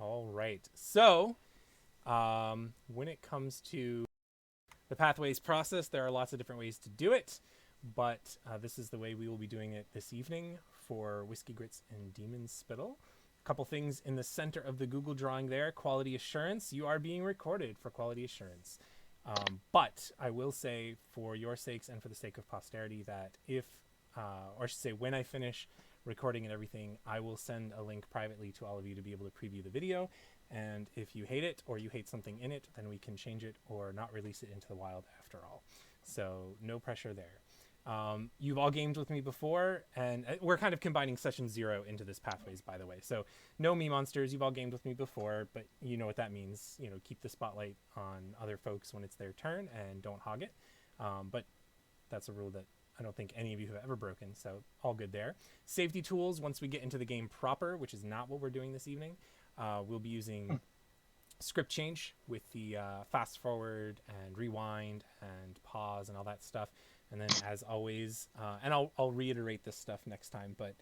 All right. So, when it comes to the pathways process, there are lots of different ways to do it, but this is the way we will be doing it this evening for Whiskey Grits and Demon Spittle. A couple things in the center of the Google drawing there. Quality assurance. You are being recorded for quality assurance. But I will say, for your sakes and for the sake of posterity, that if, or I should say, when I finish recording and everything, I will send a link privately to all of you to be able to preview the video. And if you hate it or you hate something in it, then we can change it or not release it into the wild after all. So no pressure there. You've all gamed with me before, and we're kind of combining session 0 into this pathways, by the way. So no me monsters. You've all gamed with me before, but you know what that means. You know, keep the spotlight on other folks when it's their turn and don't hog it. But that's a rule that I don't think any of you have ever broken, so all good there. Safety tools, once we get into the game proper, which is not what we're doing this evening, we'll be using script change with the fast forward and rewind and pause and all that stuff. And then, as always, and I'll reiterate this stuff next time, but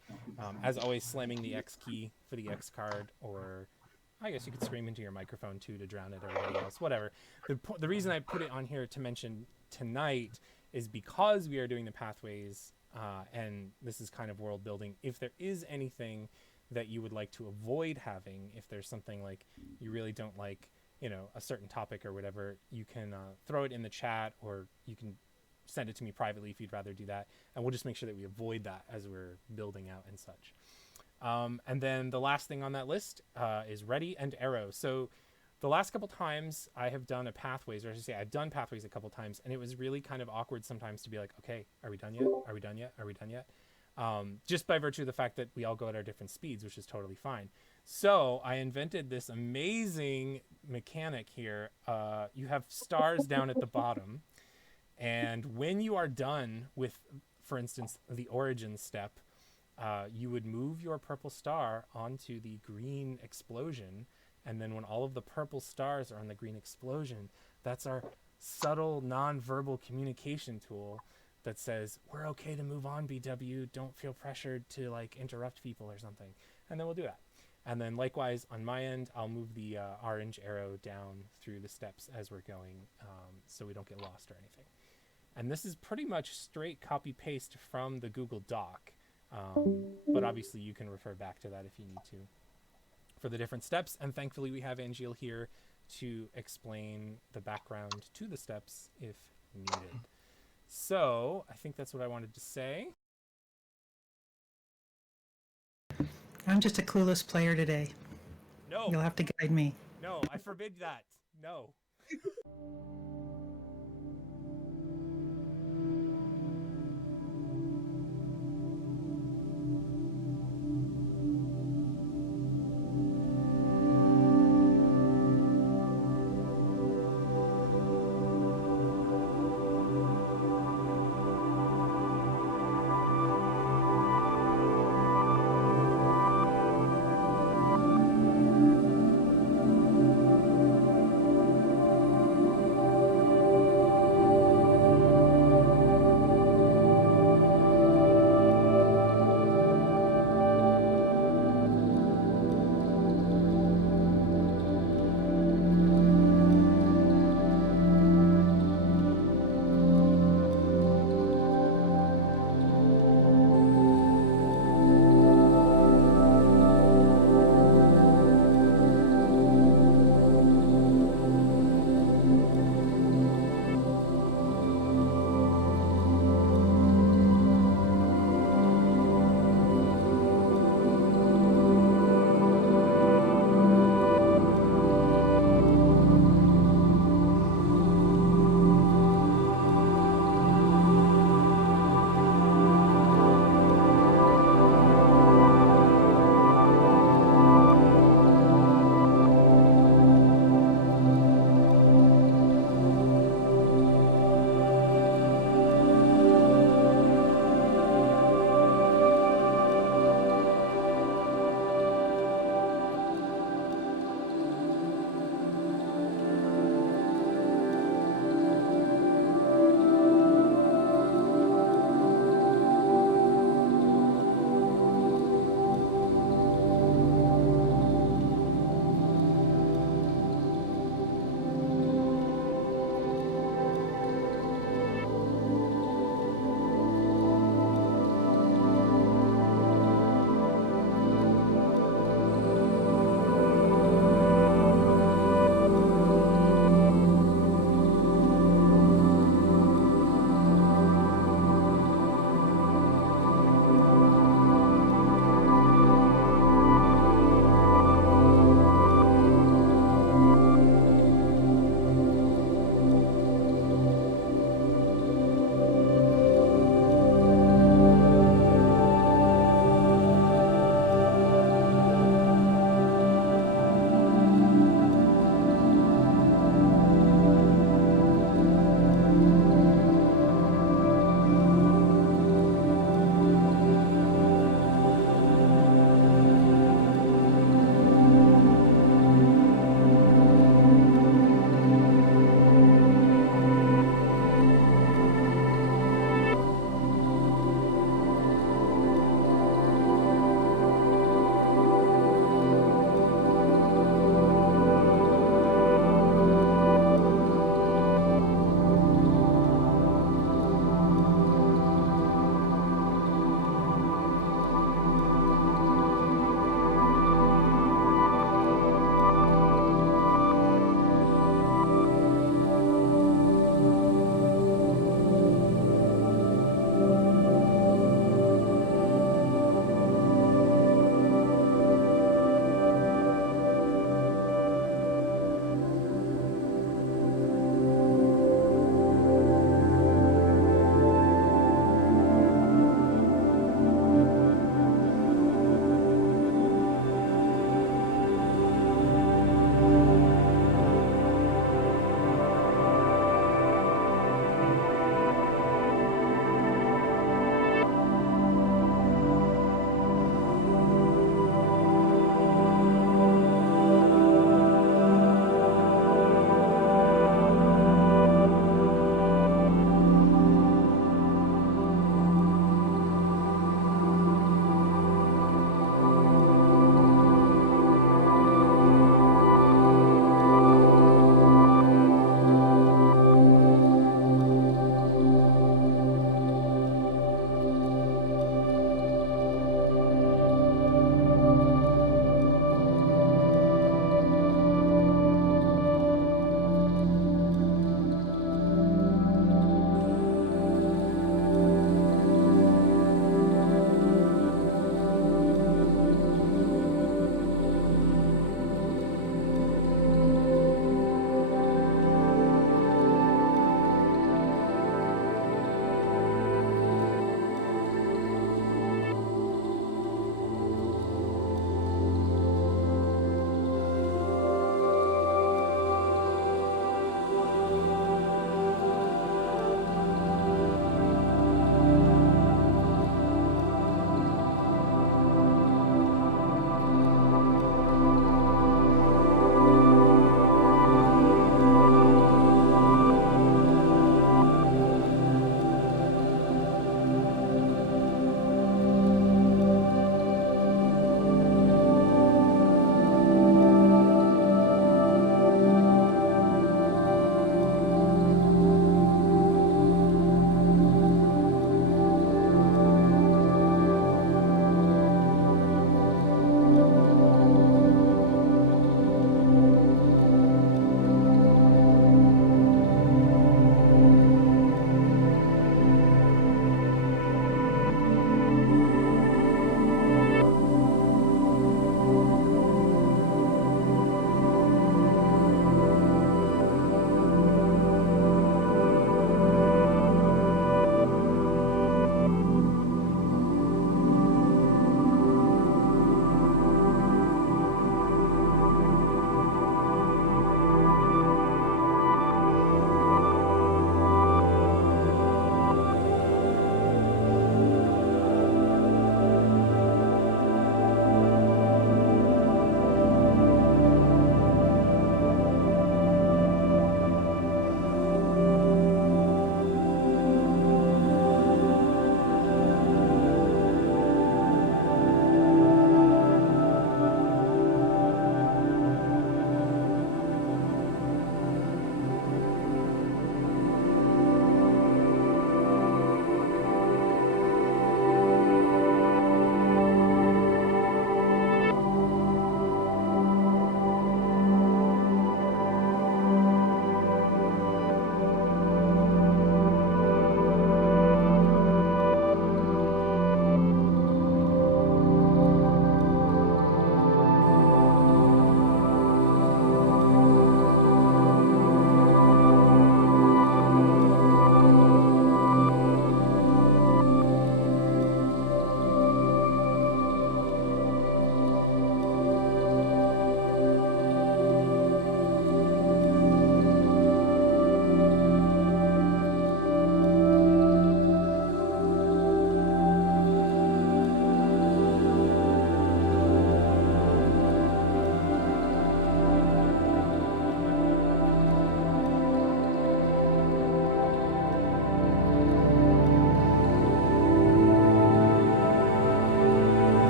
as always, slamming the X key for the X card, or I guess you could scream into your microphone too to drown it, or everybody else, whatever. The reason I put it on here to mention tonight is because we are doing the pathways, and this is kind of world building. If there is anything that you would like to avoid having, if there's something like you really don't like, you know, a certain topic or whatever, you can throw it in the chat, or you can send it to me privately if you'd rather do that, and we'll just make sure that we avoid that as we're building out and such. And then the last thing on that list is ready and arrow. So the last couple times I have done a pathways, or I should say I've done pathways a couple times, and it was really kind of awkward sometimes to be like, okay, are we done yet? Are we done yet? Are we done yet? Just by virtue of the fact that we all go at our different speeds, which is totally fine. So I invented this amazing mechanic here. You have stars down at the bottom, and when you are done with, for instance, the origin step, you would move your purple star onto the green explosion, and then when all of the purple stars are on the green explosion, that's our subtle non-verbal communication tool that says, we're okay to move on, BW, don't feel pressured to like interrupt people or something. And then we'll do that. And then likewise on my end, I'll move the orange arrow down through the steps as we're going, so we don't get lost or anything. And this is pretty much straight copy paste from the Google Doc. But obviously you can refer back to that if you need to for the different steps. And thankfully we have Angille here to explain the background to the steps if needed. So I think that's what I wanted to say. I'm just a clueless player today. No. You'll have to guide me. No, I forbid that. No.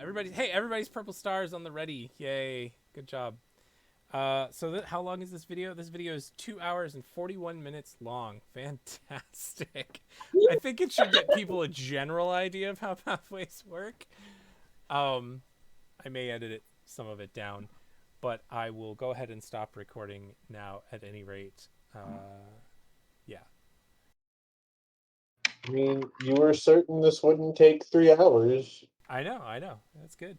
Everybody's purple stars on the ready. Yay. Good job. How long is this video? This video is 2 hours and 41 minutes long. Fantastic. I think it should get people a general idea of how pathways work. I may edit some of it down, but I will go ahead and stop recording now at any rate. Yeah. I mean, you were certain this wouldn't take 3 hours. I know. That's good.